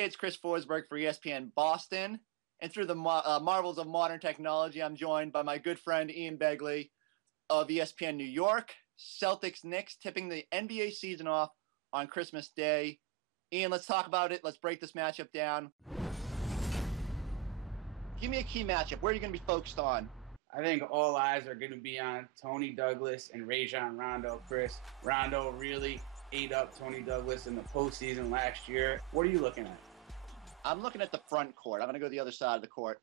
Hey, it's Chris Forsberg for ESPN Boston. And through the marvels of modern technology, I'm joined by my good friend Ian Begley of ESPN New York. Celtics-Knicks tipping the NBA season off on Christmas Day. Ian, let's talk about it. Let's break this matchup down. Give me a key matchup. Where are you going to be focused on? I think all eyes are going to be on Tony Douglas and Rajon Rondo, Chris. Rondo really ate up Tony Douglas in the postseason last year. What are you looking at? I'm looking at the front court. I'm going to go to the other side of the court.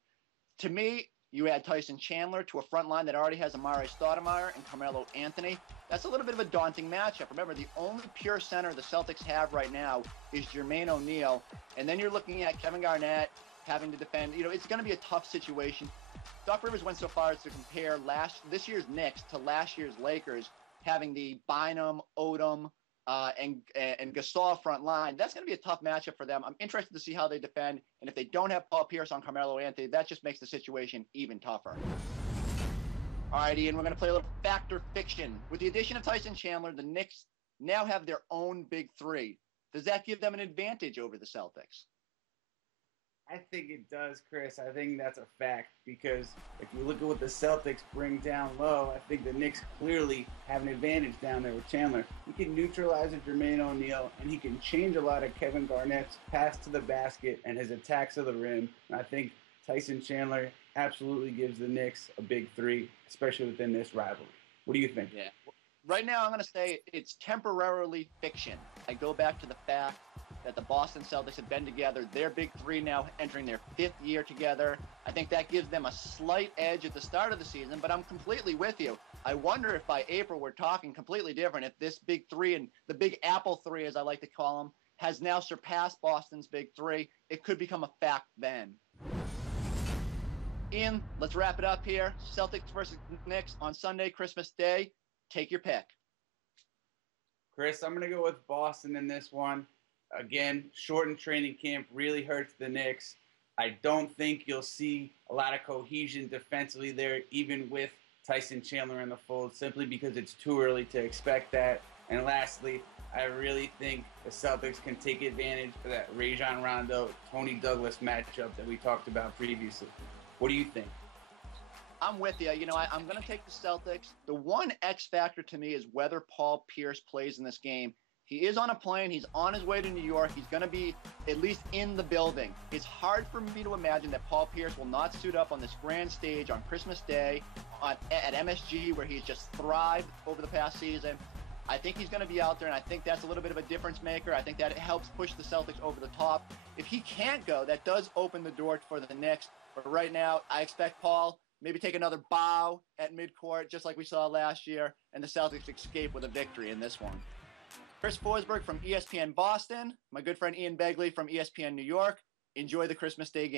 To me, you add Tyson Chandler to a front line that already has Amare Stoudemire and Carmelo Anthony. That's a little bit of a daunting matchup. Remember, the only pure center the Celtics have right now is Jermaine O'Neal. And then you're looking at Kevin Garnett having to defend. It's going to be a tough situation. Doc Rivers went so far as to compare this year's Knicks to last year's Lakers, having the Bynum, Odom, and Gasol front line. That's going to be a tough matchup for them. I'm interested to see how they defend, and if they don't have Paul Pierce on Carmelo Anthony, that just makes the situation even tougher. All right, Ian, we're going to play a little fact or fiction. With the addition of Tyson Chandler, the Knicks now have their own big three. Does that give them an advantage over the Celtics? I think it does, Chris. I think that's a fact because if you look at what the Celtics bring down low, I think the Knicks clearly have an advantage down there with Chandler. He can neutralize a Jermaine O'Neal, and he can change a lot of Kevin Garnett's pass to the basket and his attacks of the rim. And I think Tyson Chandler absolutely gives the Knicks a big three, especially within this rivalry. What do you think? Yeah. Right now, I'm going to say it's temporarily fiction. I go back to the fact that the Boston Celtics have been together. Their big three now entering their fifth year together. I think that gives them a slight edge at the start of the season, but I'm completely with you. I wonder if by April we're talking completely different, if this big three and the big apple three, as I like to call them, has now surpassed Boston's big three. It could become a fact then. Ian, let's wrap it up here. Celtics versus Knicks on Sunday, Christmas Day. Take your pick. Chris, I'm going to go with Boston in this one. Again, shortened training camp really hurts the Knicks. I don't think you'll see a lot of cohesion defensively there, even with Tyson Chandler in the fold, simply because it's too early to expect that. And lastly, I really think the Celtics can take advantage of that Rajon Rondo, Tony Douglas matchup that we talked about previously. What do you think? I'm with you. I'm going to take the Celtics. The one X factor to me is whether Paul Pierce plays in this game. He is on a plane. He's on his way to New York. He's going to be at least in the building. It's hard for me to imagine that Paul Pierce will not suit up on this grand stage on Christmas Day at MSG, where he's just thrived over the past season. I think he's going to be out there, and I think that's a little bit of a difference maker. I think that it helps push the Celtics over the top. If he can't go, that does open the door for the Knicks. But right now, I expect Paul maybe take another bow at midcourt, just like we saw last year, and the Celtics escape with a victory in this one. Chris Forsberg from ESPN Boston, my good friend Ian Begley from ESPN New York. Enjoy the Christmas Day game.